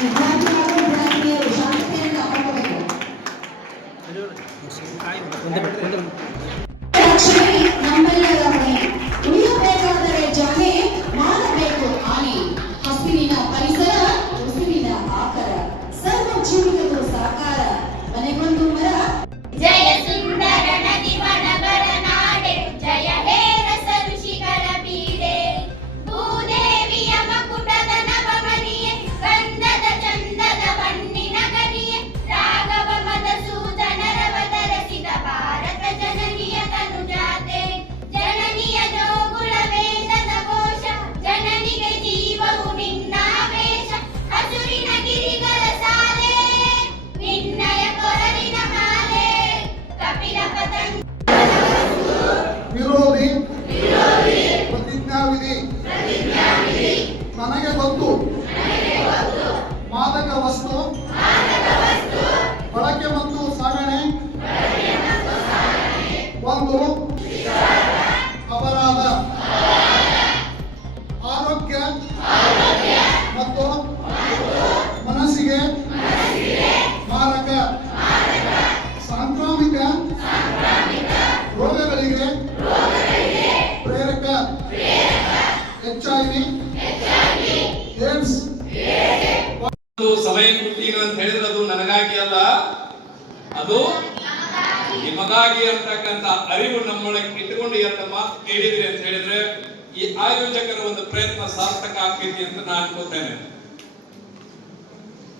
Thank you.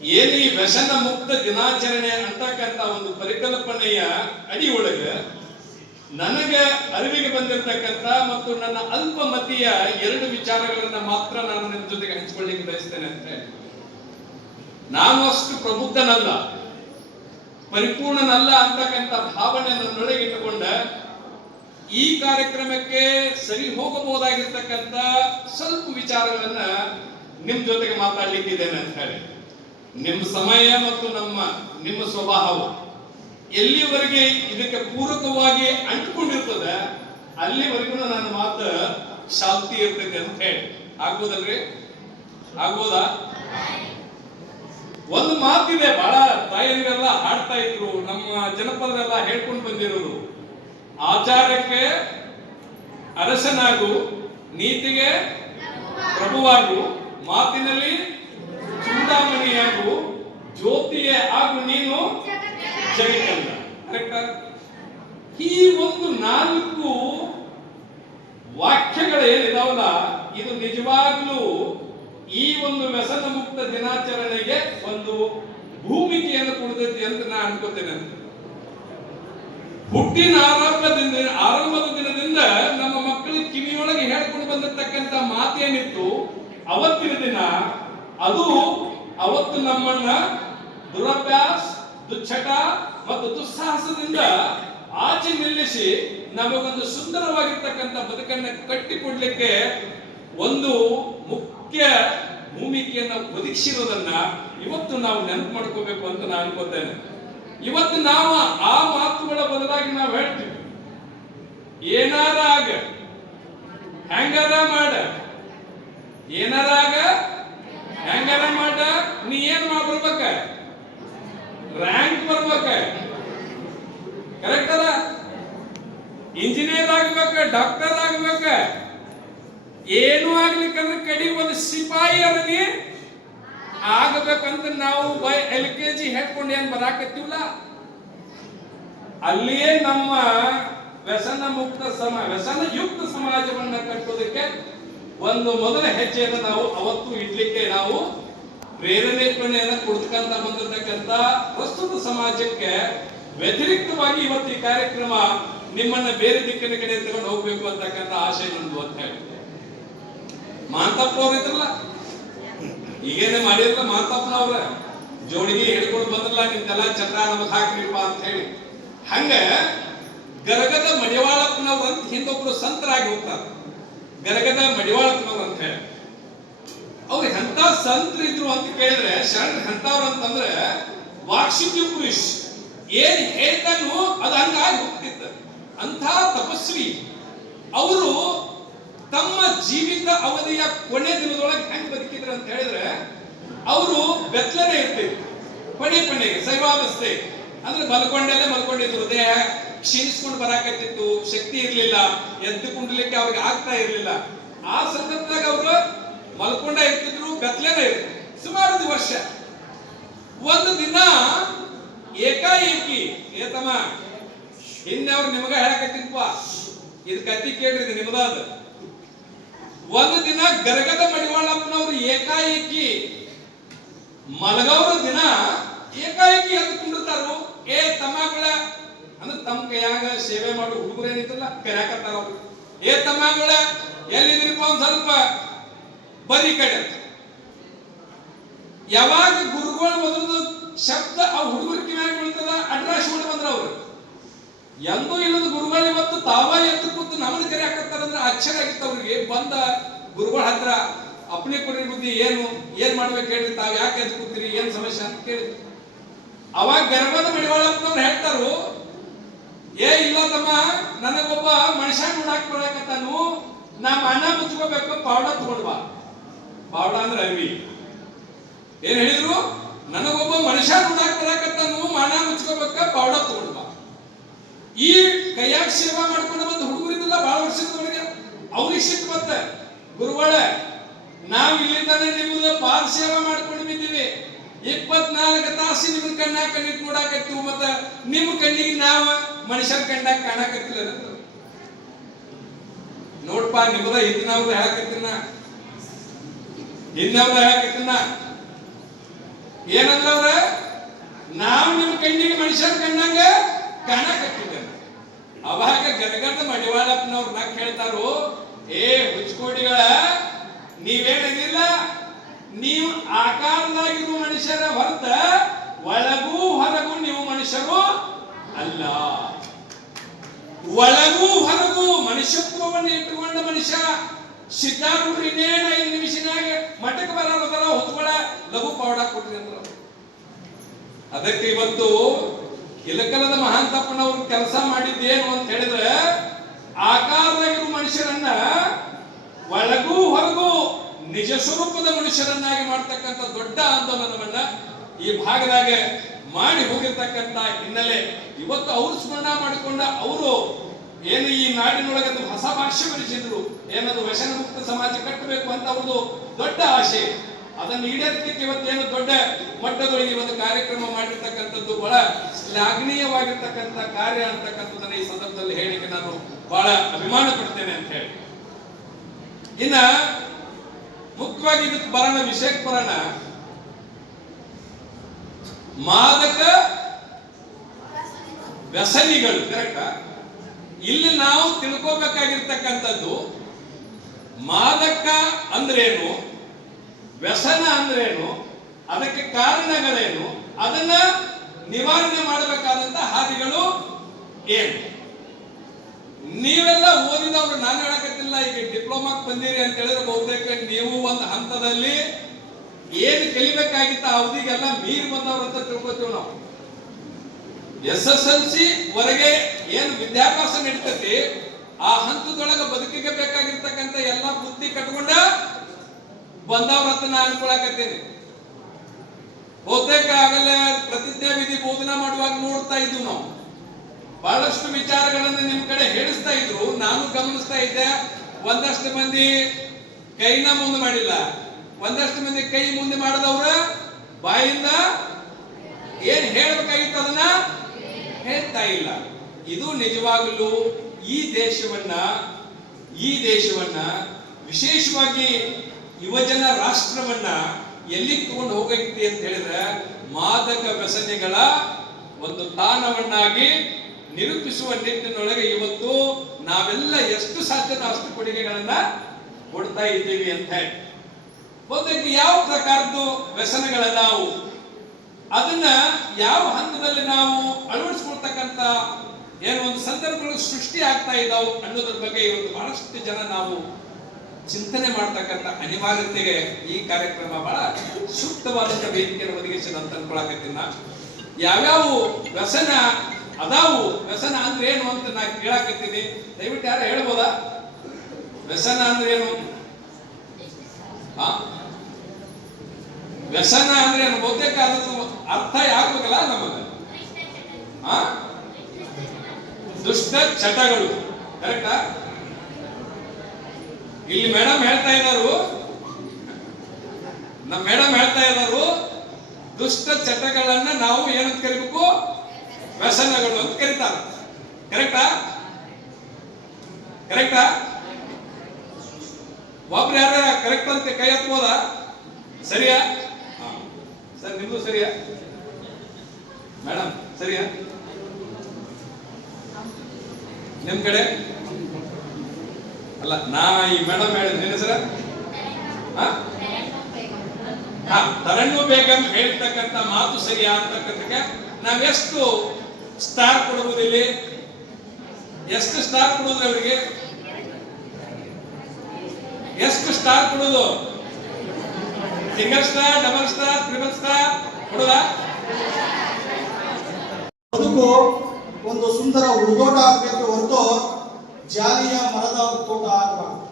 ಏನು ವ್ಯಸನ ಮುಕ್ತ ದಿನಾಚರಣೆ ಅಂತಕ್ಕಂಥ ಒಂದು ಪರಿಕಲ್ಪನೆಯ ಅಡಿಯೊಳಗೆ ನನಗೆ ಅರಿವಿಗೆ ಬಂದಿರತಕ್ಕಂತ ಮತ್ತು ನನ್ನ ಅಲ್ಪಮತಿಯ ಎರಡು ವಿಚಾರಗಳನ್ನ ಮಾತ್ರ ನಾನು ನಿಮ್ಮ ಜೊತೆಗೆ ಹಂಚಿಕೊಳ್ಳಿಕ್ಕೆ ಬಯಸ್ತೇನೆ ಅಂತ ನಾನು ಅಷ್ಟು ಪ್ರಬುದ್ಧನಲ್ಲ, ಪರಿಪೂರ್ಣನಲ್ಲ ಅಂತಕ್ಕಂಥ ಭಾವನೆ ನನ್ನೊಳಗೆ ಇಟ್ಟುಕೊಂಡ ಈ ಕಾರ್ಯಕ್ರಮಕ್ಕೆ ಸರಿ ಹೋಗಬಹುದಾಗಿರ್ತಕ್ಕಂಥ ಸ್ವಲ್ಪ ವಿಚಾರಗಳನ್ನ ನಿಮ್ ಜೊತೆಗೆ ಮಾತಾಡ್ಲಿಕ್ಕಿದ್ದೇನೆ ಅಂತ ಹೇಳಿ. ನಿಮ್ಮ ಸಮಯ ಮತ್ತು ನಮ್ಮ ನಿಮ್ಮ ಸ್ವಭಾವ ಎಲ್ಲಿವರೆಗೆ ಇದಕ್ಕೆ ಪೂರಕವಾಗಿ ಅಂಟಿಕೊಂಡಿರ್ತದೆ, ಅಲ್ಲಿವರೆಗೂ ನನ್ನ ಮಾತು ಶಾಂತಿ ಇರ್ತೈತೆ ಅಂತ ಹೇಳಿ. ಆಗ್ಬೋದಲ್ರಿ? ಆಗ್ಬೋದಾ? ಒಂದು ಮಾತಿದೆ, ಬಹಳ ತಾಯಂದಿರೆಲ್ಲ ಹಾಡ್ತಾ ಇದ್ರು, ನಮ್ಮ ಜನಪದರೆಲ್ಲ ಹೇಳ್ಕೊಂಡು ಬಂದಿರೋದು. ಆಚಾರಕ್ಕೆ ಅರಸನಾಗು, ನೀತಿಗೆ ಪ್ರಭುವಾಗು, ಮಾತಿನಲ್ಲಿ ಚೂಡಾಮಣಿಯಾಗು ಜ್ಯೋತಿಯೇ ಆಗು ನೀನು ಕರೆಕ್ಟಾ ಈ ಒಂದು ನಾಲ್ಕು ವಾಕ್ಯಗಳು ಏನಿದಾವಲ್ಲ, ಇದು ನಿಜವಾಗ್ಲೂ ಈ ಒಂದು ವ್ಯಸನ ಮುಕ್ತ ದಿನಾಚರಣೆಗೆ ಒಂದು ಭೂಮಿಕೆಯನ್ನು ಕೊಡ್ತೈತಿ ಅಂತ ನಾನು ಅನ್ಕೋತೇನೆ. ಹುಟ್ಟಿನ ಆರಂಭದಿಂದ, ಆರಂಭದ ದಿನದಿಂದ ನಮ್ಮ ಮಕ್ಕಳಿಗೆ ಕಿವಿಯೊಳಗೆ ಹೇಳ್ಕೊಂಡು ಬಂದಿರತಕ್ಕಂತ ಮಾತೇನಿತ್ತು. ಅವತ್ತಿನ ದಿನ ಅದು ಅವತ್ತು ನಮ್ಮನ್ನ ದುರಭ್ಯಾಸ ದುಚ್ಚಟ ಮತ್ತು ದುಸ್ಸಾಹಸದಿಂದ ಆಚೆ ನಿಲ್ಲಿಸಿ ನಮಗೊಂದು ಸುಂದರವಾಗಿರ್ತಕ್ಕಂಥ ಬದುಕನ್ನ ಕಟ್ಟಿಕೊಡ್ಲಿಕ್ಕೆ ಒಂದು ಮುಖ್ಯ ಭೂಮಿಕೆಯನ್ನು ಒದಗಿಸಿರೋದನ್ನ ಇವತ್ತು ನಾವು ನೆನಪು ಮಾಡ್ಕೋಬೇಕು ಅಂತ ನಾನು ಅನ್ಕೋತೇನೆ. ಇವತ್ತು ನಾವು ಆ ಮಾತುಗಳ ಬದಲಾಗಿ ನಾವು ಹೇಳ್ತೀವಿ. ಏನಾರ ಆಗ, ಹ್ಯಾಂಗಾರ ಮಾಡ, ಏನಾರ ಆಗ ಹೆಂಗಾರ ಮಾಡ ನೀ ಏನ್ ಮಾಡ್ಬಿಡ್ಬೇಕ? ರ್ಯಾಂಕ್ ಬರ್ಬೇಕ. ಕರೆಕ್ಟ್ ಅದ ಇಂಜಿನಿಯರ್ ಆಗ್ಬೇಕ ಡಾಕ್ಟರ್ ಆಗ್ಬೇಕ. ಏನು ಆಗ್ಲಿಕ್ಕಂದ್ರೆ ಕಡಿ ಒಂದು ಸಿಪಾಯಿಯರಿಗೆ ಆಗಬೇಕಂತ ನಾವು ಬೈ ಎಲ್ ಕೆ ಜಿ ಹೇಳ್ಕೊಂಡು ಏನ್ ಅಲ್ಲಿಯೇ ನಮ್ಮ ವ್ಯಸನ ಮುಕ್ತ ಸಮ ವ್ಯಸನ ಯುಕ್ತ ಸಮಾಜವನ್ನ ಕಟ್ಟೋದಕ್ಕೆ ಒಂದು ಮೊದಲ ಹೆಜ್ಜೆಯನ್ನು ನಾವು ಅವತ್ತು ಇಡ್ಲಿಕ್ಕೆ ನಾವು ಪ್ರೇರಣೆಯನ್ನು ಕೊಡ್ತಕ್ಕಂತ ಬಂದಿರತಕ್ಕಂತ ಪ್ರಸ್ತುತ ಸಮಾಜಕ್ಕೆ ವ್ಯತಿರಿಕ್ತವಾಗಿ ಇವತ್ತು ಈ ಕಾರ್ಯಕ್ರಮ ನಿಮ್ಮನ್ನ ಬೇರೆ ದಿಕ್ಕಿನ ಕಡೆ ತಗೊಂಡು ಹೋಗ್ಬೇಕು ಅಂತಕ್ಕಂಥ ಆಶಯ ನಂದು ಅಂತ ಹೇಳಿ ಮಾಂತಪ್ಪ ಅವ್ರು ಇದ್ರಲ್ಲ? ಈಗೇನೆ ಮಾಡಿರಲ್ಲ ಮಾಂತಪ್ಪನವ್ರ? ಜೋಡಿಗೆ ಹೇಳ್ಕೊಂಡು ಬಂದ್ರಲ್ಲ ನಿಮ್ದೆಲ್ಲ ಚಂದ್ರ ಹಾಕ್ರಿಪ್ಪ ಅಂತ ಹೇಳಿ. ಹಂಗ ಗರಗದ ಮಡಿವಾಳಪ್ಪನವ್ರು ಅಂತ ಹಿಂದೊಬ್ರು ಸಂತರಾಗಿ ಹೋಗ್ತಾರೆ. ಗರಗದ ಮಡಿವಾಳಪ್ಪನವ್ರು ಅಂತ ಹೇಳಿ. ಅವ್ರು ಎಂತ ಸಂತರು ಇದ್ರು ಅಂತ ಕೇಳಿದ್ರೆ, ಶರಣ ಎಂತವ್ರು ಅಂತಂದ್ರೆ ವಾಕ್ಷಿತ್ಯ ಪುರುಷ್. ಏನ್ ಹೇಳ್ತಾನು ಅದು ಹಂಗಾಗಿ ಹೋಗ್ತಿತ್ತು ಅಂಥ ತಪಸ್ವಿ. ಅವರು ತಮ್ಮ ಜೀವಿತ ಅವಧಿಯ ಕೊನೆ ದಿನದೊಳಗೆ ಹೆಂಗ್ ಬದುಕಿದ್ರು ಅಂತ ಹೇಳಿದ್ರೆ, ಅವರು ಬೆತ್ತಲೇ ಇರ್ತಿದ್ರು ಕೊನೆ ಕೊನೆಗೆ ಶೈವಾವಸ್ಥೆ. ಅಂದ್ರೆ ಮಲ್ಕೊಂಡೆಲ್ಲ ಮಲ್ಕೊಂಡಿದ್ರು, ದೇಹ. ಕ್ಷೀಣಿಸ್ಕೊಂಡು ಬರಾಕತ್ತಿತ್ತು, ಶಕ್ತಿ ಇರಲಿಲ್ಲ, ಎದ್ದು ಕುಂಡ್ಲಿಕ್ಕೆ ಅವ್ರಿಗೆ ಆಗ್ತಾ ಇರಲಿಲ್ಲ. ಆ ಸಂದರ್ಭದಾಗ ಅವರು ಮಲ್ಕೊಂಡ ಇರ್ತಿದ್ರು ಗತ್ಲೇನೆ ಇರ್ತಿದ್ರು. ಸುಮಾರು ವರ್ಷ. ಒಂದು ದಿನ ಏಕಾಏಕಿ ಏತಮ್ಮ ಹಿಂದೆ ಅವ್ರು ನಿಮಗ ಹೇಳಕತ್ತಿಲ್ಪ ಇದು ಕತ್ತಿ ಕೇಳ್ರಿ, ಇದು ನಿಮ್ದಾದ ಒಂದು ದಿನ ಗರಗದ ಮಡಿವಾಳಪ್ಪನವ್ರು ಏಕಾಏಕಿ ಮಲಗವ್ರ ದಿನ ಏಕಾಏಕಿ ಎದ್ದು ಕುಂಡಿರ್ತಾರು, ಏ ತಮ್ಮಗಳ ಅಂದ್ರೆ ತಮ್ಮ ಕೈಯಾಗ ಸೇವೆ ಮಾಡಿ ಹುಡುಗರು ಏನಿತ್ತಲ್ಲ ಕರ್ಯಾಕತ್ತಾರ ಅವ್ರು. ಏ ತಮ್ಮಗಳ ಎಲ್ಲಿದ್ರಿಪ್ಪ ಒಂದ್ ಸ್ವಲ್ಪ ಬರೀ ಕಡೆ. ಯಾವಾಗ ಗುರುಗಳು ಮೊದಲು ಶಬ್ದ ಆ ಹುಡುಗರ ಕಿವ್ಯಾಗ ಬೀಳ್ತದ ಅಡ್ರಾಶ್ ಮಾಡಿ ಬಂದ್ರ ಅವ್ರು. ಎಂದೂ ಇಲ್ಲದ ಗುರುಗಳು ಇವತ್ತು ತಾವ ಎತ್ತು ಕೂತು ನಮ್ಮನ್ನ ಕರೆಯಾಕತ್ತಾರಂದ್ರೆ ಆಶ್ಚರ್ಯ ಆಗಿತ್ತು ಅವ್ರಿಗೆ. ಬಂದ ಗುರುಗಳ ಹತ್ರ, ಅಪ್ಪಣೆ ಕೊಡ್ರಿ ಬುದ್ಧಿ, ಏನು, ಏನ್ ಮಾಡ್ಬೇಕು ಹೇಳ್ರಿ, ತಾವ್ ಯಾಕೆ ಎದ್ದು ಕೂತೀರಿ, ಏನ್ ಸಮಸ್ಯೆ? ಅಂತ ಕೇಳಿದ್ರು. ಅವಾಗ ಗರ್ಭದ ಮಡಿವಾಳಪ್ಪನವ್ರು ಹೇಳ್ತಾರು ಏ ಇಲ್ಲ ತಮ್ಮ ನನಗೊಬ್ಬ ಮನುಷ್ಯ ನೋಡಾಕ್ ಬರಾಕತ್ತಾನು. ನಾ ಮನ ಮುಚ್ಕೋಬೇಕು, ಪಾವಡ ತಗೊಂಡ್ವ ಪಾವಡ ಅಂದ್ರೆ ಅರಿವಿ. ಏನ್ ಹೇಳಿದ್ರು? ನನಗೊಬ್ಬ ಮನುಷ್ಯ ನೋಡಾಕ್ ಬರಾಕತ್ತಾನು ಮನ ಮುಚ್ಕೋಬೇಕ, ಪಾವಡ ತಗೊಂಡ್ವ ಈ ಕೈಯಾಗ ಸೇವಾ ಮಾಡ್ಕೊಂಡು ಬಂದ ಹುಡುಗರಿದ್ದಲ್ಲ ಬಹಳ ವರ್ಷದವರೆಗೆ? ಅವ್ರಿಗೆ ಸಿಟ್ಟು ಮತ್ತೆ. ಗುರುವಳೆ ನಾವು ಇಲ್ಲಿಂದಾನೆ ನಿಮ್ಮದು ಪಾದ ಸೇವಾ ಮಾಡ್ಕೊಂಡು ಬಿದ್ದೀವಿ ಇಪ್ಪತ್ನಾಲ್ಕು ತಾಸು ನಿಮ್ ಕಣ್ಣಾಗ ಕಣ್ಣಿಟ್ಟು ನೋಡಾಕತ್ತೀವಿ ಮತ್ತ ನಿಮ್ಮ ಕಣ್ಣಿಗೆ ನಾವು ಮನುಷ್ಯರ ಕಣ್ಣಾಗ ಕಾಣಕತ್ತಿಲ್ಲ. ನೋಡ್ಪ ನಿಮ್ಮದ ಹಿಂದಿನವ್ರ ಹೇಳಕತ್ತೀನ ಹಿಂದವ್ರು ಹೇಳಕತ್ತೀನ ಏನಂದ್ರವ್ರ ನಾವು ನಿಮ್ಮ ಕಣ್ಣಿನ ಮನುಷ್ಯರ ಕಂಡಂಗ ಕಾಣಕತ್ತಿದ್ದ ಅವಾಗ ಗದಗದ ಮಡಿವಾಳಪ್ಪನವ್ರ ನಕ್ ಹೇಳ್ತಾರು ಏ, ಹುಚ್ಕೋಡಿಗಳ ನೀವೇನಿಲ್ಲ ನೀವು ಆಕಾರದಾಗಿರುವ ಮನುಷ್ಯರ ಹೊರತ ಒಳಗೂ ಹೊರಗೂ ನೀವು ಮನುಷ್ಯರು ಅಲ್ಲ ಒಳಗೂ ಹೊರಗೂ ಮನುಷ್ಯತ್ವವನ್ನು ಇಟ್ಟುಕೊಂಡ ಮನುಷ್ಯ ಸಿದ್ಧಾರೂಢರು ಇನ್ನೇನು ಐದು ನಿಮಿಷನಾಗ ಮಠಕ್ಕೆ ಬರೋದಲ್ಲ ಹೊತ್ಕೊಳ ಲಘು ಪೌಡ ಕೊಡ್ರಿ ಅಂದ್ರ. ಅದಕ್ಕೆ ಇವತ್ತು ಇಲಕಲದ ಮಹಾಂತಪ್ಪನವರು ಕೆಲಸ ಮಾಡಿದ್ದೇನು ಅಂತ ಹೇಳಿದ್ರೆ ಆಕಾರದಾಗಿರುವ ಮನುಷ್ಯರನ್ನ ಒಳಗೂ ಹೊರಗೂ ನಿಜ ಸ್ವರೂಪದ ಮನುಷ್ಯರನ್ನಾಗಿ ಮಾಡ್ತಕ್ಕಂಥ ದೊಡ್ಡ ಆಂದೋಲನವನ್ನ ಈ ಭಾಗದಾಗ ಮಾಡಿ ಹೋಗಿರ್ತಕ್ಕಂಥ ಹಿನ್ನೆಲೆ ಇವತ್ತು ಅವರು ಸ್ಮರಣ ಮಾಡಿಕೊಂಡ ಅವರು ಏನು ಈ ನಾಡಿನೊಳಗೆ ಒಂದು ಹೊಸ ಭಾಷೆ ಬರೆಸಿದ್ರು ಏನದು ವ್ಯಸನ ಮುಕ್ತ ಸಮಾಜ ಕಟ್ಟಬೇಕು ಅಂತ ಅವ್ರದ್ದು ದೊಡ್ಡ ಆಶೆ. ಅದನ್ನು ಈಡೇರಿಸಲಿಕ್ಕೆ ಇವತ್ತೇನು ದೊಡ್ಡ ಮಟ್ಟದೊಳಗೆ ಇವತ್ತು ಕಾರ್ಯಕ್ರಮ ಮಾಡಿರ್ತಕ್ಕಂಥದ್ದು ಬಹಳ ಶ್ಲಾಘನೀಯವಾಗಿರ್ತಕ್ಕಂಥ ಕಾರ್ಯ ಅಂತಕ್ಕಂಥದ್ದನ್ನ ಈ ಸಂದರ್ಭದಲ್ಲಿ ಹೇಳಿಕೆ ನಾನು ಬಹಳ ಅಭಿಮಾನ ಪಡ್ತೇನೆ ಅಂತ ಹೇಳಿ. ಇನ್ನ ಮುಖ್ಯವಾಗಿ ಇದಕ್ಕೆ ಬರೋಣ ವಿಷಯಕ್ಕೆ ಬರೋಣ. ಮಾದಕ ವ್ಯಸನಿಗಳು ಕರೆಕ್ಟಾ ಇಲ್ಲಿ ನಾವು ತಿಳ್ಕೋಬೇಕಾಗಿರ್ತಕ್ಕಂಥದ್ದು ಮಾದಕ ಅಂದ್ರೇನು? ವ್ಯಸನ ಅಂದ್ರೇನು? ಅದಕ್ಕೆ ಕಾರಣಗಳೇನು? ಅದನ್ನ ನಿವಾರಣೆ ಮಾಡಬೇಕಾದಂತ ಹಾದಿಗಳು ಏನು? ನೀವೆಲ್ಲ ಓದಿದವರು, ನಾನು ಹೇಳಕತ್ತಿಲ್ಲ, ಈಗ ಡಿಪ್ಲೊಮಾಕ್ ಬಂದಿರಿ ಅಂತ ಹೇಳಿದ್ರೆ ಬಹುತೇಕ ನೀವು ಒಂದು ಹಂತದಲ್ಲಿ ಏನು ಕಲಿಬೇಕಾಗಿತ್ತ ಅವಧಿಗೆಲ್ಲ ಮೀರಿ ಬಂದವ್ರು ಅಂತ ತಿಳ್ಕೊತೀವಿ ನಾವು. ಎಸ್ ಎಸ್ ಎಲ್ ಸಿ ವರೆಗೆ ಏನು ವಿದ್ಯಾಭ್ಯಾಸ ನಡೀತೈತಿ, ಆ ಹಂತದೊಳಗೆ ಬದುಕಿಗೆ ಬೇಕಾಗಿರ್ತಕ್ಕಂಥ ಎಲ್ಲ ಬುದ್ಧಿ ಕಟ್ಕೊಂಡ ಬಂದವ್ರ ನಾ ಅನ್ಕೊಳಕತ್ತೀನಿ. ಬಹುತೇಕ ಆಗಲೇ ಪ್ರತಿಜ್ಞಾ ವಿಧಿ ಬೋಧನಾ ಮಾಡುವಾಗ ನೋಡ್ತಾ ಇದ್ವು ನಾವು. ಬಹಳಷ್ಟು ವಿಚಾರಗಳನ್ನು ನಿಮ್ ಕಡೆ ಹೇಳಿಸ್ತಾ ಇದ್ರು, ನಾನು ಗಮನಿಸ್ತಾ ಇದ್ದೆ, ಒಂದಷ್ಟು ಮಂದಿ ಕೈನ ಮುಂದೆ ಮಾಡಿಲ್ಲ. ಒಂದಷ್ಟು ಮಂದಿ ಕೈ ಮುಂದೆ ಮಾಡದವ್ರ ಬಾಯಿಂದ ಏನ್ ಹೇಳ್ಬೇಕಾಗಿತ್ತು ಅದನ್ನ ಹೇಳ್ತಾ ಇಲ್ಲ. ಇದು ನಿಜವಾಗಲೂ ಈ ದೇಶವನ್ನ ಈ ದೇಶವನ್ನ ವಿಶೇಷವಾಗಿ ಯುವಜನ ರಾಷ್ಟ್ರವನ್ನ ಎಲ್ಲಿಗೆ ತಗೊಂಡು ಹೋಗೈತಿ ಅಂತ ಹೇಳಿದ್ರೆ ಮಾದಕ ವ್ಯಸನೆಗಳ ಒಂದು ತಾಣವನ್ನಾಗಿ ನಿರೂಪಿಸುವ ನಿಟ್ಟಿನೊಳಗೆ ಇವತ್ತು ನಾವೆಲ್ಲ ಎಷ್ಟು ಸಾಧ್ಯದ ಅಷ್ಟು ಕೊಡುಗೆಗಳನ್ನ ಕೊಡ್ತಾ ಇದ್ದೀವಿ ಅಂತ ಹೇಳಿ. ಯಾವ ಪ್ರಕಾರದ್ದು ವ್ಯಸನಗಳದಾವು ಅದನ್ನ ಯಾವ ಹಂತದಲ್ಲಿ ನಾವು ಅಳವಡಿಸ್ಕೊಳ್ತಕ್ಕಂತ ಏನು ಒಂದು ಸಂದರ್ಭಗಳು ಸೃಷ್ಟಿ ಆಗ್ತಾ ಇದ್ದಾವೆ ಅನ್ನೋದ್ರ ಬಗ್ಗೆ ಇವತ್ತು ಬಹಳಷ್ಟು ಜನ ನಾವು ಚಿಂತನೆ ಮಾಡ್ತಕ್ಕಂಥ ಅನಿವಾರ್ಯತೆಗೆ ಈ ಕಾರ್ಯಕ್ರಮ ಬಹಳ ಸೂಕ್ತವಾದಂತ ವೇದಿಕೆಯನ್ನು ಒದಗಿಸಿ ಅಂತ ಅನ್ಕೊಳಕತ್ತೀನಿ ನಾ. ಯಾವ್ಯಾವ ವ್ಯಸನ ಅದಾವು ವ್ಯಸನ ಅಂದ್ರೆ ಏನು ಅಂತ ನಾ ಕೇಳಾಕತ್ತೀನಿ ದಯವಿಟ್ಟು ಯಾರು ಹೇಳ್ಬೋದಾ ವ್ಯಸನ ಅಂದ್ರೆ ಏನು ಆ? ವ್ಯಸನ ಅಂದ್ರೆ? ಬಹುತೇಕ ಅದ್ರ ಅರ್ಥ ಆಗ್ಬೇಕಲ್ಲ ನಮಗ? ದುಷ್ಟ ಚಟಗಳು. ಕರೆಕ್ಟಾ ಇಲ್ಲಿ ಮೇಡಮ್ ಹೇಳ್ತಾ ಇದ್ದಾರೆ ನಮ್ಮ ಮೇಡಮ್ ಹೇಳ್ತಾ ಇದ್ದಾರೆ ದುಷ್ಟ ಚಟಗಳನ್ನ ನಾವು ಏನಂತ ಕರಿಬೇಕು? ವ್ಯಸನಗಳು ಅಂತ ಕರೀತಾರೆ. ಕರೆಕ್ಟಾ ಕರೆಕ್ಟಾ ಒಬ್ರು ಯಾರ ಕರೆಕ್ಟ್ ಅಂತ ಕೈ ಹತ್ಬೋದಾ ಸರಿಯಾ. ಸರ್, ನಿಮ್ದು ಸರಿಯಾ? ಮೇಡಮ್, ಸರಿಯಾ? ನಿಮ್ ಕಡೆ? ಅಲ್ಲ, ನಾ ಈ ಮೇಡಮ್ ಹೇಳಿದ ನಿನ್ನ ಸರ್ ತರಣ್ಣು ಬೇಗಂ ಹೇಳ್ತಕ್ಕಂಥ ಮಾತು ಸರಿಯಾ ಅಂತಕ್ಕಂಥಕ್ಕೆ ನಾವೆಷ್ಟು ಸ್ಟಾರ್ ಕೊಡುವುದಿಲ್ಲಿ? ಎಷ್ಟು ಸ್ಟಾರ್ ಕೊಡುವುದು ಅವರಿಗೆ? ಎಷ್ಟು ಸ್ಟಾರ್ ಕೊಡುವುದು single star double star triple ಬದುಕು ಒಂದು ಸುಂದರ ಹುಡುಗೋಟ ಆಗಬೇಕು ಹೊರತು ಜಾಲಿಯ ಮರದ ತೋಟ ಆಗಬಾರ್ದು.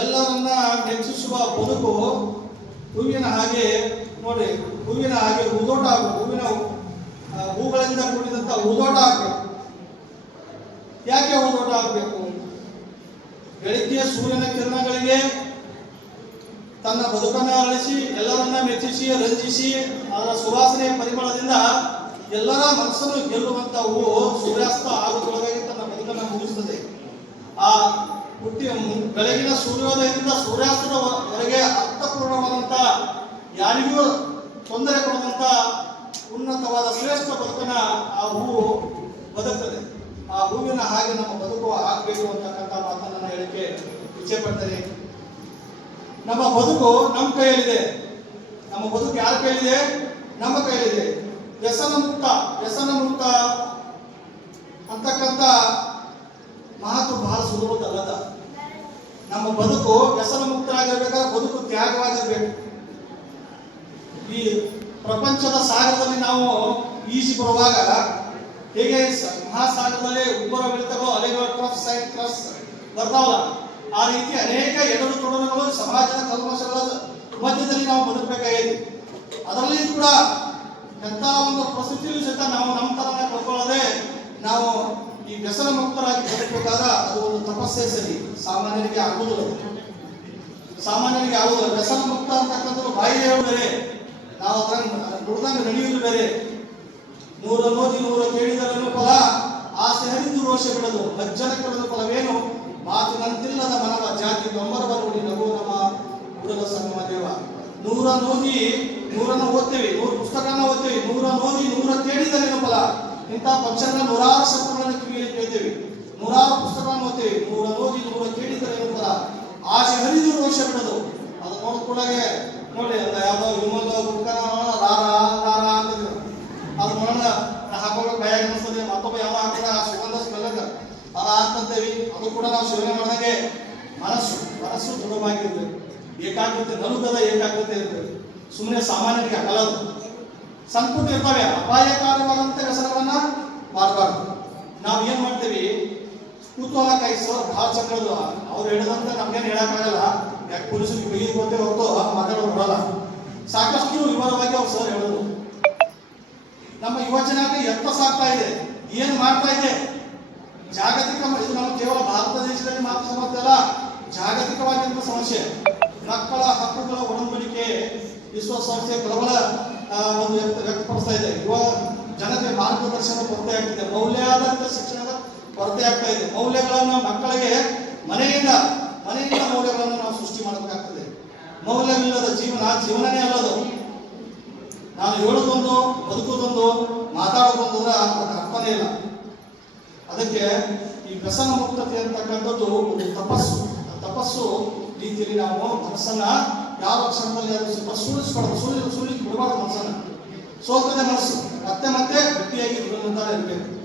ಎಲ್ಲರನ್ನ ಮೆಚ್ಚಿಸುವ ಬದುಕು ಹೂವಿನ ಹಾಗೆ, ನೋಡಿ, ಹೂವಿನ ಹಾಗೆ ಹೂದೋಟ ಆಗಬೇಕು ಹೂವಿನ ಹೂಗಳಿಂದ ಕೂಡಿದಂತ ಹೂದೋಟ ಆಗಬೇಕು. ಯಾಕೆ ಹೂದೋಟ ಆಗಬೇಕು? ಬೆಳಿಗ್ಗೆ ಸೂರ್ಯನ ಕಿರಣಗಳಿಗೆ ತನ್ನ ಬದುಕನ್ನು ಅರಳಿಸಿ ಎಲ್ಲರನ್ನ ಮೆಚ್ಚಿಸಿ, ರಂಜಿಸಿ ಅದರ ಸುವಾಸನೆ ಪರಿಮಳದಿಂದ ಎಲ್ಲರ ಮನಸ್ಸನ್ನು ಗೆಲ್ಲುವಂತ ಹೂವು ಸೂರ್ಯಾಸ್ತ ಆಗುತ್ತೊಳಗಾಗಿ ತನ್ನ ಬದುಕನ್ನು ಮುಗಿಸುತ್ತದೆ. ಆ ಹುಟ್ಟಿ ಬೆಳಗಿನ ಸೂರ್ಯೋದಯದಿಂದ ಸೂರ್ಯಾಸ್ತದವರೆಗೆ ಅರ್ಥಪೂರ್ಣವಾದಂತ ಯಾರಿಗೂ ತೊಂದರೆ ಕೊಡದಂತ ಉನ್ನತವಾದ ಶ್ರೇಷ್ಠ ಬದುಕನ್ನ ಆ ಹೂವು ಬದುಕ್ತದೆ. ಆ ಹೂವಿನ ಹಾಗೆ ನಮ್ಮ ಬದುಕು ಆಗಬೇಕು ಅಂತಕ್ಕಂಥ ಮಾತನ್ನ ನಾನು ಹೇಳಿಕೆ ಇಚ್ಛೆ ಪಡ್ತೇನೆ ನಮ್ಮ ಬದುಕು ನಮ್ಮ ಕೈಯಲ್ಲಿದೆ. ನಮ್ಮ ಬದುಕು ಯಾರ ಕೈಯಲ್ಲಿದೆ? ನಮ್ಮ ಕೈಯಲ್ಲಿದೆ. ವ್ಯಸನ ಮುಕ್ತ ವ್ಯಸನ ಮುಕ್ತ ಅಂತಕ್ಕಂಥ ಮಾತು ಬಹಳ ಸುಲಭದಲ್ಲದ ನಮ್ಮ ಬದುಕು ವ್ಯಸನ ಮುಕ್ತರಾಗಿರ್ಬೇಕಾದ್ರೆ ಬದುಕು ತ್ಯಾಗವಾಗಿರ್ಬೇಕು. ಈ ಪ್ರಪಂಚದ ಸಾಗರದಲ್ಲಿ ನಾವು ಈಜಿ ಬರುವಾಗ ಹೇಗೆ ಮಹಾಸಾಗರದಲ್ಲಿ ಉಬ್ಬರ ಬೀಳ್ತಾರೋ ಕ್ರಾಸ್ ಬರ್ತಾವಲ್ಲ. ಆ ರೀತಿ ಅನೇಕ ಎಡರು ತೊಡರುಗಳು ಸಮಾಜದ ಕಲ್ಮಶಗಳ ಮಧ್ಯದಲ್ಲಿ ನಾವು ಬದುಕಬೇಕಾಗಿದೆ. ಅದರಲ್ಲಿ ಕೂಡ ಎಂಥ ಒಂದು ಪರಿಸ್ಥಿತಿಯಲ್ಲೂ ಸಹಿತ ನಾವು ನಮ್ಮ ತರನ ಕಳ್ಕೊಳ್ಳದೆ ನಾವು ಈ ವ್ಯಸನ ಮುಕ್ತರಾಗಿ ಬದುಕಬೇಕಾದ ಅದು ಒಂದು ತಪಸ್ಸೆ ಸರಿ. ಸಾಮಾನ್ಯರಿಗೆ ಆಗುವುದಿಲ್ಲ. ಸಾಮಾನ್ಯರಿಗೆ ಆಗುವುದಿಲ್ಲ. ವ್ಯಸನ ಮುಕ್ತ ಅಂತಕ್ಕಂಥದ್ದು ಬಾಯಿ ಬೇರೆ. ನಾವು ಅದನ್ನು ನುಡ್ದಂಗೆ ನಡೆಯುವುದು ಬೇರೆ. ನೂರ ನೋದಿ ನೂರ ಕೇಳಿದರನ್ನು ಫಲ ಆಸೆ ಹರಿದು ರೋಷ ಬಿಡದು ಮಜ್ಜನ ಕೆಡದ ಫಲವೇನು ಮಾತಿನಂತಿಲ್ಲದ ಮನವ ಜಾತಿ ದೊಂಬರ ನೋಡಿ ನಗು ನಮ್ಮ ಉಡಲ ಸಂಗಮ ದೇವ ನೂರ ನೋದಿ ನೂರನ್ನ ಓದ್ತೇವೆ. ನೂರು ಪುಸ್ತಕನ ಓದ್ತೀವಿ. ನೂರ ನೋದಿ ನೂರ ಕೇಳಿದರೇನು ಫಲ ಇಂಥ ಪಕ್ಷಗಳ ನೂರಾರು ಶಬ್ದಗಳನ್ನು ಕಿವಿಯಲ್ಲಿ ಕೇಳ್ತೇವೆ. ನೂರಾರು ಪುಸ್ತಕಗಳನ್ನು ಓದ್ತೇವೆ. ನೂರ ನೋಡಿ ನೂರ ಕೇಳಿದರೇನು ಫಲ ಆಸೆ ಹರಿದು ರೋಷ ಬಿಡೋದು. ಅದು ನೋಡ್ಕೊಂಡಾಗೆ ನೋಡಿ ಅದು ಯಾವುದೋ ವಿಮಲ್ ಗುಡ್ಕನ ರಾರ ರಾರ ಅಂತಿದ್ರು ಅದು ನೋಡೋಣ. ಹಾಕೊಳ್ಳೋ ಕೈಯಾಗ ಅನಿಸ್ತದೆ ಮತ್ತೊಬ್ಬ ಯಾವ ಹಾಕಿದ ಆ ಸುಗಂಧ ಸ್ಮೆಲ್ಲಕ್ಕೆ. ಅದ ಅಂತಂತೇವಿ. ಅದು ಕೂಡ ನಾವು ಸೇವನೆ ಮಾಡಿದಾಗೆ ಮನಸ್ಸು ಮನಸ್ಸು ದೃಢವಾಗಿರ್ತದೆ ಏಕಾಗ್ರತೆ ನಲುಗದ ಏಕಾಗ್ರತೆ ಇರ್ತದೆ ಸುಮ್ಮನೆ ಸಾಮಾನ್ಯರಿಗೆ ಆಗಲ್ಲದು ಸಂಪುಟ ಇರ್ತವೆ ಅಪಾಯಕಾರವಾದಂಥ ವ್ಯಸನವನ್ನ ಮಾಡಬಾರ್ದು. ನಾವು ಏನು ಮಾಡ್ತೀವಿ? ಕುತೂಹಲ ಸರ್ ಭಾಳ ಚಕ್ರದು ಅವ್ರು ಹೇಳಿದಂತೆ ನಮ್ಗೇನು ಹೇಳಕ್ಕಾಗಲ್ಲ. ಯಾಕೆ ಪೊಲೀಸರಿಗೆ ಬೈದು ಗೊತ್ತೇ ಹೊರತು ಮಾತಾಡೋದು ಬರಲ್ಲ. ಸಾಕಷ್ಟು ವಿವರವಾಗಿ ಅವ್ರು ಸರ್ ಹೇಳೋದು. ನಮ್ಮ ಯುವ ಜನಾಂಗ ಎತ್ತ ಸಾಗ್ತಾ ಇದೆ? ಏನು ಮಾಡ್ತಾ ಇದೆ? ಜಾಗತಿಕ ಇದು ನಮ್ಮ ಕೇವಲ ಭಾರತ ದೇಶದಲ್ಲಿ ಮಾತ್ರ ಸಮಸ್ಯೆ ಅಲ್ಲ. ಜಾಗತಿಕವಾಗಿರುವ ಸಮಸ್ಯೆ? ಮಕ್ಕಳ ಹಕ್ಕುಗಳ ಒಡಂಬಡಿಕೆ. ವಿಶ್ವಸಂಸ್ಥೆ ಆ, ಒಂದು ವ್ಯಕ್ತ ವ್ಯಕ್ತಪಡಿಸ್ತಾ ಇದೆ. ಯುವ ಜನತೆ ಮಾರ್ಗದರ್ಶನ ಕೊರತೆ ಆಗ್ತಿದೆ. ಮೌಲ್ಯಾಧಾರಿತ ಶಿಕ್ಷಣದ ಕೊರತೆ ಆಗ್ತಾ ಇದೆ. ಮೌಲ್ಯಗಳನ್ನು ಮಕ್ಕಳಿಗೆ ಮನೆಯಿಂದ ಮನೆಯಿಂದ ಮೌಲ್ಯಗಳನ್ನು ನಾವು ಸೃಷ್ಟಿ ಮಾಡಬೇಕಾಗ್ತದೆ. ಮೌಲ್ಯವಿಲ್ಲದ ಜೀವನ ಜೀವನನೇ ಅಲ್ಲದು. ನಾನು ಹೇಳೋದೊಂದು ಬದುಕೋದೊಂದು ಮಾತಾಡೋದೊಂದು ಅಂದ್ರೆ ಅದಕ್ಕೆ ಅರ್ಥನೇ ಇಲ್ಲ. ಅದಕ್ಕೆ ಈ ವ್ಯಸನ ಮುಕ್ತತೆ ಅಂತಕ್ಕಂಥದ್ದು ಒಂದು ತಪಸ್ಸು. ತಪಸ್ಸು ರೀತಿಯಲ್ಲಿ ನಾವು ಮನಸ್ಸನ್ನ ಯಾವ ಕ್ಷಣದಲ್ಲಿ ಅದು ಸ್ವಲ್ಪ ಸುಳಿಸ್ಕೊಡೋದು ಸುಳ್ಳಿ ಸುಳ್ಳಿಗೆ ಬಿಡಬಾರ್ದು ಮನಸ್ಸನ್ನ ಸೋಲ್ತದೆ ಮನಸ್ಸು ಮತ್ತೆ ಮತ್ತೆ ಗಟ್ಟಿಯಾಗಿ ದೃಢನಿರ್ಧಾರ ಇರಬೇಕು.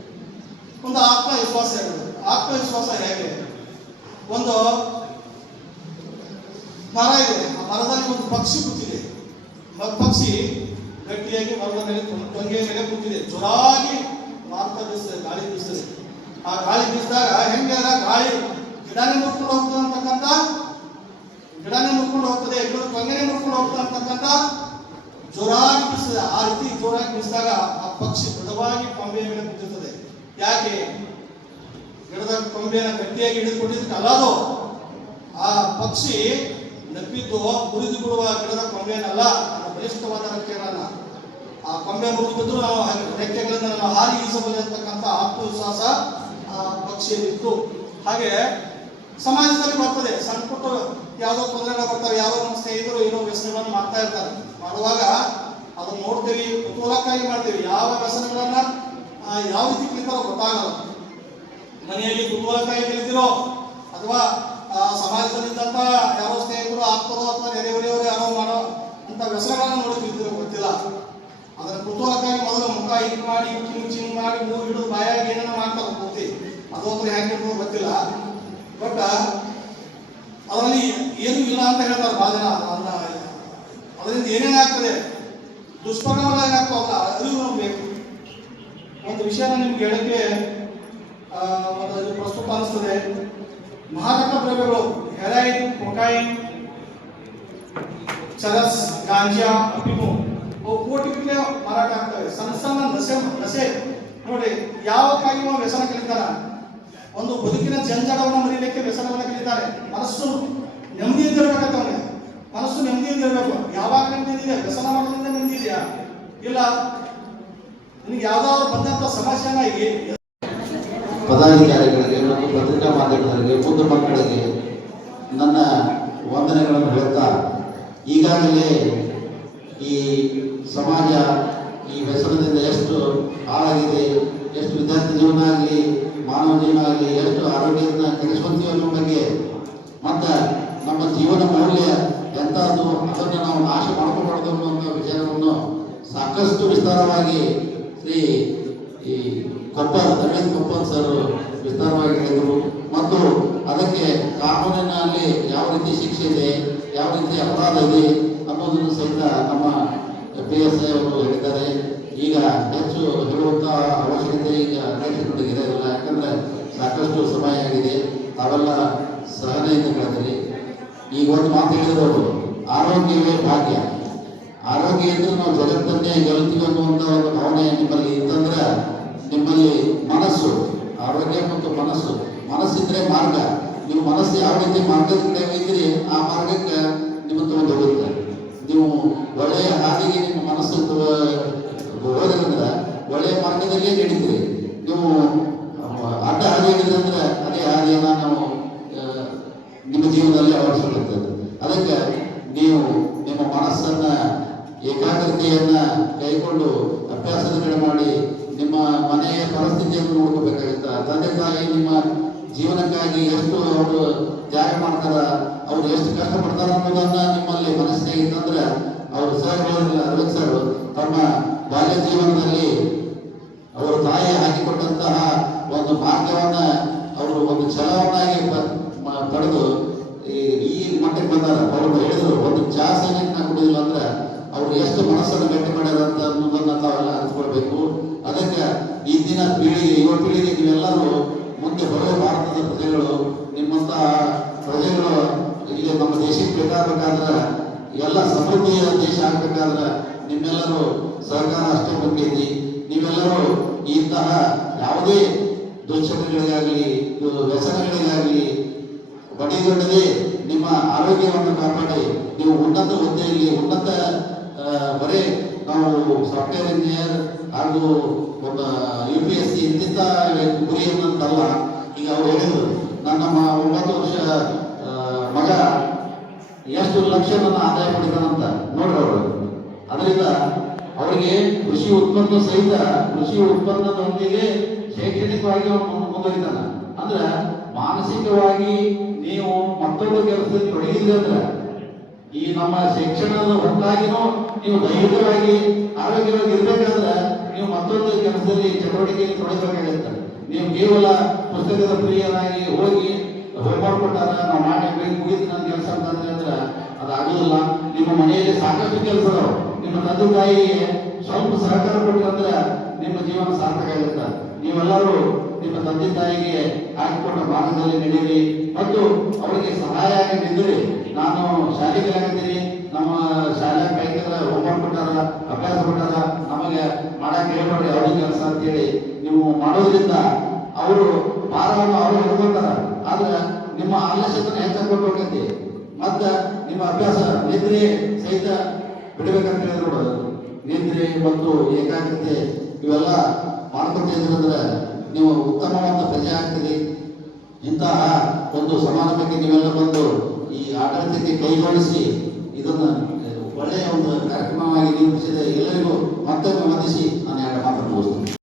ಒಂದು ಆತ್ಮವಿಶ್ವಾಸ ಇರೋದು. ಆತ್ಮವಿಶ್ವಾಸ ಹೇಗೆ? ಒಂದು ಮರ ಇದೆ. ಆ ಮರದಲ್ಲಿ ಒಂದು ಪಕ್ಷಿ ಕೂತಿದೆ. ಪಕ್ಷಿ ಗಟ್ಟಿಯಾಗಿ ಮರದ ಮೇಲೆ ಟೊಂಗೆಯ ಮೇಲೆ ಕೂತಿದೆ. ಜೋರಾಗಿ ಮಾರ್ತ ಬೀಸ್ತದೆ, ಗಾಳಿ ಬೀಸ್ತದೆ. ಆ ಗಾಳಿ ಬೀಸಿದಾಗ ಹೆಂಗೆ ಗಾಳಿ? ಗಿಡನೇ ಮುಟ್ಕೊಂಡು ಹೋಗ್ತದೆ ಅಂತಕ್ಕಂಥ ಗಿಡನೇ ಮುಟ್ಕೊಂಡು ಹೋಗ್ತದೆ ಗಿಡದ ಕೊಂಗನೆ ಮುಟ್ಕೊಂಡು ಹೋಗ್ತಾ ಅಂತಕ್ಕಂಥ ಜೋರಾಗಿ ಬೀಸ್ತದೆ ಆ ರೀತಿ ಜೋರಾಗಿ ಬಿಸಿದಾಗ ಆ ಪಕ್ಷಿ ದೃಢವಾಗಿ ಕೊಂಬೆಯ ಮೇಲೆ ಬಿದ್ದಿರ್ತದೆ. ಯಾಕೆ? ಗಿಡದ ಕೊಂಬೆಯನ್ನು ಗಟ್ಟಿಯಾಗಿ ಹಿಡಿದುಕೊಂಡಿದ್ದಕ್ಕೆ ಅಲ್ಲದು, ಆ ಪಕ್ಷಿ ನಪ್ಪಿದ್ದು ಮುರಿದು ಬಿಡುವ ಗಿಡದ ಕೊಂಬೆಯನ್ನಲ್ಲ ಬಲಿಷ್ಠವಾದ ರೆಕ್ಕೆಗಳನ್ನ. ಆ ಕೊಂಬೆ ಮುರಿದು ಬಿದ್ದರೂ ನಾವು ಹಾಗೆ ರೆಕ್ಕೆಗಳಿಂದ ನಾವು ಹಾರಿ ಈಸಬಲ್ಲಿರ್ತಕ್ಕಂಥ ಆತ್ಮವಿಶ್ವಾಸ ಆ ಪಕ್ಷಿಯಲ್ಲಿತ್ತು. ಹಾಗೆ ಸಮಾಜದಲ್ಲಿ ಬರ್ತದೆ. ಸಣ್ಣ ಪುಟ್ಟ ಯಾವುದೋ ತೊಂದರೆಗಳು ಬರ್ತವೆ ಯಾವುದೋ ನಮ್ಮ ಸ್ನೇಹಿತರು ಏನೋ ವ್ಯಸನಗಳನ್ನು ಮಾಡ್ತಾ ಇರ್ತಾರೆ. ಮಾಡುವಾಗ ಅದನ್ನ ನೋಡ್ತೀವಿ ಕುತೂಹಲಕ್ಕಾಗಿ ಮಾಡ್ತೀವಿ. ಯಾವ ವ್ಯಸನಗಳನ್ನ ಯಾವ ರೀತಿ ಕಲಿತಾರೋ ಗೊತ್ತಾಗಲ್ಲ. ಮನೆಯಲ್ಲಿ ಕುತೂಹಲಕ್ಕಾಗಿ ಕಲಿತಿರೋ ಅಥವಾ ಸಮಾಜದಲ್ಲಿದ್ದಂತ ಯಾವ ಸ್ನೇಹಿತರು ಆಗ್ತಾರೋ ಅಥವಾ ನೆರೆಹೊರೆಯವರು ಯಾರೋ ಮಾಡೋ ಅಂತ ವ್ಯಸನಗಳನ್ನ ನೋಡಿ ಗೊತ್ತಿಲ್ಲ. ಅದರ ಕುತೂಹಲಕ್ಕಾಗಿ ಮೊದಲು ಮುಖ ಹಿಂಗ್ ಮಾಡಿ, ಕಿಂಗ್ ಚಿಂಗ್ ಮಾಡಿ ಹಿಡಿದು ಬಾಯಾಗಿ ಏನನ್ನ ಮಾಡ್ತಾರೆ ಗೊತ್ತಿ. ಅದೊಂದು ಹ್ಯಾಂಗೆ ಗೊತ್ತಿಲ್ಲ. ಬಟ್ ಅದರಲ್ಲಿ ಏನು ಇಲ್ಲ ಅಂತ ಹೇಳ್ತಾರೆ ಭಾಳ ಜನ. ಅದನ್ನ ಅದರಿಂದ ಏನೇನಾಗ್ತದೆ ದುಷ್ಪರಿಣಾಮಗಳು ಏನಾಗ್ತಾವಲ್ಲ ಅರಿವು ಬೇಕು. ಒಂದು ವಿಷಯನ ನಿಮ್ಗೆ ಹೇಳಕ್ಕೆ ಒಂದು ಪ್ರಸ್ತುತ ಅನಿಸ್ತದೆ. ಮಾದಕ ದ್ರವ್ಯಗಳು, ಹೆರೈನ್, ಕೊಕೈನ್, ಚರಸ್ ಗಾಂಜಾ ಅಪಿಮು, ಅವು ಕೋಟಿಗಟ್ಟಲೆ ಮಾರಾಟ ಆಗ್ತವೆ. ಸಣ್ಣ ಸಣ್ಣ ನಸೆ ನಸೆ ನೋಡಿ ಯಾವ ಅವ ವ್ಯಸನ ಕಲಿತಾರ? ಒಂದು ಬದುಕಿನ ಜಂಜಡವನ್ನು ಮರೀಲಿಕ್ಕೆ ವ್ಯಸನವನ್ನು ಕಲಿತಾರೆ. ಮನಸ್ಸು ನೆಮ್ಮದಿಯಿಂದ ಇರ್ಬೇಕಂತ ಅವನಿಗೆ ಮನಸ್ಸು ನೆಮ್ಮದಿಯಿಂದ ಇರಬೇಕು ಯಾವಾಗ ನೆಮ್ಮದಿ ಇದೆ ವ್ಯಸನ ಮಾಡೋದ್ರಿಂದ ನೆಮ್ಮದಿ ಇಲ್ಲ. ನಿನಗೆ ಯಾವ್ದಾದ್ರು ಬಂದಂತ ಸಮಸ್ಯೆನ ಈ- ಪದಾಧಿಕಾರಿಗಳಿಗೆ ಮತ್ತು ಪತ್ರಿಕಾ ಮಾಧ್ಯಮದವರಿಗೆ ಪುತ್ರ ಮಕ್ಕಳಿಗೆ ನನ್ನ ವಂದನೆಗಳನ್ನು ಹೇಳ್ತಾ, ಈಗಾಗಲೇ ಈ ಸಮಾಜ ಈ ವ್ಯಸನದಿಂದ ಎಷ್ಟು ಹಾಳಾಗಿದೆ, ಎಷ್ಟು ವಿದ್ಯಾರ್ಥಿ ಜೀವನ ಆಗಲಿ ಮಾನವ ಜೀವನದಲ್ಲಿ ಎಷ್ಟು ಆರೋಗ್ಯದಿಂದ ಕೆಡಿಸುವಂತೀವಿ ಅನ್ನೋ ಬಗ್ಗೆ ಮತ್ತು ನಮ್ಮ ಜೀವನ ಮೌಲ್ಯ ಎಂಥದ್ದು ಅದನ್ನು ನಾವು ನಾಶ ಮಾಡ್ಕೋಬಾರ್ದು ಅನ್ನುವಂಥ ವಿಚಾರವನ್ನು ಸಾಕಷ್ಟು ವಿಸ್ತಾರವಾಗಿ ಶ್ರೀ ಈ ಕೊಪ್ಪ ಅರವಿಂದ್ ಕೊಪ್ಪನ್ ಸರ್ ವಿಸ್ತಾರವಾಗಿ ಹೇಳಿದರು. ಮತ್ತು ಅದಕ್ಕೆ ಕಾನೂನಿನಲ್ಲಿ ಯಾವ ರೀತಿ ಶಿಕ್ಷೆ ಇದೆ, ಯಾವ ರೀತಿ ಅಪರಾಧ ಇದೆ ಅನ್ನೋದನ್ನು ಸಹಿತ ನಮ್ಮ ಪಿ ಎಸ್ ಐ ಅವರು ಹೇಳಿದ್ದಾರೆ. ಈಗ ಹೆಚ್ಚು ಹೇಳುವಂಥ ಅವಶ್ಯಕತೆ ಈಗ ಸಾಕಷ್ಟು ಸಮಯ ಆಗಿದೆ ತಾವೆಲ್ಲ ಸಹನೆಯಿಂದ ಕೇಳಿದ್ರಿ ಈಗ ಒಂದು ಮಾತು ಹೇಳಿದವರು ಆರೋಗ್ಯವೇ ಭಾಗ್ಯ. ಆರೋಗ್ಯ ಇದ್ರೆ ನಾವು ಜಗತ್ತನ್ನೇ ಗೆಲ್ತೀವಿ ಅನ್ನುವಂಥ ಒಂದು ಭಾವನೆ ನಿಮ್ಮಲ್ಲಿ ಇತ್ತಂದ್ರೆ, ನಿಮ್ಮಲ್ಲಿ ಮನಸ್ಸು, ಆರೋಗ್ಯ ಮತ್ತು ಮನಸ್ಸು. ಮನಸ್ಸಿದ್ರೆ ಮಾರ್ಗ. ನೀವು ಮನಸ್ಸು ಯಾವ ರೀತಿ ಮಾರ್ಗದಿಂದ ಇದ್ರಿ ಆ ಮಾರ್ಗಕ್ಕೆ ನಿಮ್ಮ ತಗೊಂಡು ಹೋಗುತ್ತೆ. ನೀವು ಒಳ್ಳೆಯ ಹಾದಿಗೆ ನಿಮ್ಮ ಮನಸ್ಸು ಹೋದ್ರಂದ್ರೆ ಒಳ್ಳೆಯ ಮಾರ್ಗದಲ್ಲೇ ನಡೀತೀರಿ. ನೀವು ಹಾದಿ ಅದೇ ಹಾದಿಯನ್ನ ನಾವು ನಿಮ್ಮ ಜೀವನದಲ್ಲಿ ಅಳವಡಿಸಿಕೊಳ್ಳುತ್ತದೆ ಅದಕ್ಕೆ ನೀವು ನಿಮ್ಮ ಮನಸ್ಸನ್ನ, ಏಕಾಗ್ರತೆಯನ್ನ ಕೈಕೊಂಡು ಅಭ್ಯಾಸದ ಮಾಡಿ, ನಿಮ್ಮ ಮನೆಯ ಪರಿಸ್ಥಿತಿಯನ್ನು ನೋಡ್ಕೋಬೇಕಾಗುತ್ತೆ. ತಂದೆ ತಾಯಿ ನಿಮ್ಮ ಜೀವನಕ್ಕಾಗಿ ಎಷ್ಟು ಅವರು ತ್ಯಾಗ ಮಾಡ್ತಾರ, ಅವ್ರು ಎಷ್ಟು ಪಡ್ತಾರ ಅನ್ನೋದನ್ನ ನಿಮ್ಮಲ್ಲಿ ಮನಸ್ಸಿಗೆ ಇತ್ತಂದ್ರೆ, ಅವರು ಸರ್ ಅರವಿಂದ್ ಸರ್ ತಮ್ಮ ಬಾಲ್ಯ ಜೀವನದಲ್ಲಿ ಅವರು ತಾಯಿ ಹಾಕಿಕೊಟ್ಟಂತಹ ಒಂದು ಮಾರ್ಗವನ್ನ ಅವರು ಒಂದು ಛಲವನ್ನಾಗಿ ಪಡೆದು ಈ ಮಟ್ಟಕ್ಕೆ ಬಂದಾರ. ಅವರು ಹೇಳಿದ್ರು, ಒಂದು ಜಾಸ್ತಿ ಕುಡಿದಿಲ್ಲ ಅಂದ್ರೆ ಅವ್ರು ಎಷ್ಟು ಮನಸ್ಸನ್ನು ಗಟ್ಟಿ ಮಾಡ್ಯಾರ ಅಂತ ಅನ್ನೋದನ್ನ ತಾವೆಲ್ಲ ಅರ್ಥಕೊಳ್ಬೇಕು ಅದಕ್ಕೆ ಈ ದಿನ ಪೀಳಿಗೆ, ಯುವ ಪೀಳಿಗೆ ನೀವೆಲ್ಲರೂ ಮುಂದೆ ಬರೋ ಭಾರತದ ಪ್ರಜೆಗಳು ನಿಮ್ಮಂತ ಪ್ರಜೆಗಳು ಇಲ್ಲಿ ನಮ್ಮ ದೇಶಕ್ಕೆ ಬೇಕಾಗಬೇಕಾದ್ರೆ, ಎಲ್ಲ ಸಮೃದ್ಧಿಯ ದೇಶ ಆಗ್ಬೇಕಾದ್ರೆ ನಿಮ್ಮೆಲ್ಲರೂ ಸಹಕಾರ ಅಷ್ಟೇ ಮುಖ್ಯ ನೀವೆಲ್ಲರೂ ಇಂತಹ ಯಾವುದೇ ದುಶ್ಚಟಗಳಿಗಾಗಲಿ ವ್ಯಸನಗಳಿಗಾಗಲಿ ಬಡಿದೊಡ್ಡದೆ ನಿಮ್ಮ ಆರೋಗ್ಯವನ್ನು ಕಾಪಾಡಿ, ನೀವು ಉನ್ನತ ಹುದ್ದೆಯಲ್ಲಿ, ಉನ್ನತ ಬರೇ ನಾವು ಸಾಫ್ಟ್ವೇರ್ ಇಂಜಿನಿಯರ್ ಹಾಗೂ ಒಬ್ಬ ಯು ಪಿ ಎಸ್ ಸಿ ಇಂತಿಂತ ಗುರಿಯನ್ನು ತಲ್ಲ. ಈಗ ಅವ್ರು ಹೇಳಿದರು, ನನ್ನ ಒಂಬತ್ತು ವರ್ಷ ಮಗ ಎಷ್ಟು ಲಕ್ಷ ಆದಾಯ ಪಡಿತಾನಂತ. ನೋಡ್ರಿ ಅವರು. ಅದರಿಂದ ಅವರಿಗೆ ಕೃಷಿ ಉತ್ಪನ್ನ ಸಹಿತ, ಕೃಷಿ ಉತ್ಪನ್ನದೊಂದಿಗೆ ಶೈಕ್ಷಣಿಕವಾಗಿ ಅವನು ಅಂದ್ರೆ ಮಾನಸಿಕವಾಗಿ ನೀವು ಮತ್ತೊಬ್ಬ ಕೆಲಸದಲ್ಲಿ ತೊಡಗಿದ್ರೆ ಅಂದ್ರೆ ಈ ನಮ್ಮ ಶಿಕ್ಷಣದ ಹೊರತಾಗಿನೂ ನೀವು ದೈಹಿಕವಾಗಿ, ಆರೋಗ್ಯವಾಗಿ ಇರ್ಬೇಕಾದ್ರೆ ನೀವು ಮತ್ತೊಂದು ಕೆಲಸದಲ್ಲಿ ಚಟುವಟಿಕೆಯಲ್ಲಿ ತೊಡಗಬೇಕಾಗುತ್ತೆ ನೀವು ಕೇವಲ ಪುಸ್ತಕದ ಪ್ರಿಯರಾಗಿ ಹೋಗಿ ಹೋಮ್ವರ್ಕ್ ಕೊಟ್ಟಾರ ನಾವು ಮಾಡಿ ಬೇಗ ಮುಗಿತು ನನ್ನ ಕೆಲಸ ಅಂತಂದ್ರೆ ಅದಾಗುದಿಲ್ಲ. ನಿಮ್ಮ ಮನೆಯಲ್ಲಿ ಸಾಕಷ್ಟು ಕೆಲಸ ನಿಮ್ಮ ತಂದೆ ತಾಯಿಗೆ ಸ್ವಲ್ಪ ಸಹಕಾರ ಕೊಟ್ಟರೆ ನಿಮ್ಮ ಜೀವನ ಸಾರ್ಥಕ ಆಗುತ್ತೆ ನೀವೆಲ್ಲರೂ ನಿಮ್ಮ ತಂದೆ ತಾಯಿಗೆ ಹಾಕಿಕೊಟ್ಟ ಬಾಣದಲ್ಲಿ ನಡೆಯಿರಿ ಮತ್ತು ಅವರಿಗೆ ಸಹಾಯ ಆಗಿ ನಿಂದಿರಿ ನಾನು ಶಾಲೆಗೆ ಹಾಕಿದ್ದೀನಿ ನಮ್ಮ ಶಾಲೆ ಕೈಗೆಲ್ಲ ಹೋಮ್ವರ್ಕ್ ಕೊಟ್ಟಾರ, ಅಭ್ಯಾಸ ಕೊಟ್ಟಾರ, ನಮಗೆ ಮಾಡಕ್ಕೆ ಹೇಳ್ಬೇಡಿ ಅವ್ರಿಗೆ ಕೆಲಸ ಅಂತೇಳಿ ನೀವು ಮಾಡೋದ್ರಿಂದ ಅವರು ಭಾರವನ್ನು ಅವರು ಹಿಡ್ಕೊಳ್ತಾರ ಆದ್ರೆ ನಿಮ್ಮ ಆಲಸ್ಯತನ ಹೆಚ್ಚಾಗಿ ಹೋಗೈತಿ ಮತ್ತ ನಿಮ್ಮ ಅಭ್ಯಾಸ ನಿದ್ರೆ ಸಹಿತ ಬಿಡಬೇಕಂತ ಹೇಳಿದ್ರು ನಿದ್ರೆ ಮತ್ತು ಏಕಾಗ್ರತೆ ಇವೆಲ್ಲ ಮಾಡ್ಕೊತ ಇದ್ರಂದ್ರೆ ನೀವು ಉತ್ತಮವಾದ ಪ್ರಜೆ ಆಗ್ತೀರಿ. ಇಂತಹ ಒಂದು ಸಮಾರಂಭಕ್ಕೆ ನೀವೆಲ್ಲ ಬಂದು ಈ ಆಡಳಿತಕ್ಕೆ ಕೈಗೊಳಿಸಿ ಇದನ್ನು ಒಳ್ಳೆಯ ಒಂದು ಕಾರ್ಯಕ್ರಮವಾಗಿ ನಿರ್ಮಿಸಿದ ಎಲ್ಲರಿಗೂ ಮತ್ತೊಮ್ಮೆ ವಂದಿಸಿ ನಾನು ಎರಡು ಮಾತನ್ನು ಮುಗಿಸ್ತೇನೆ.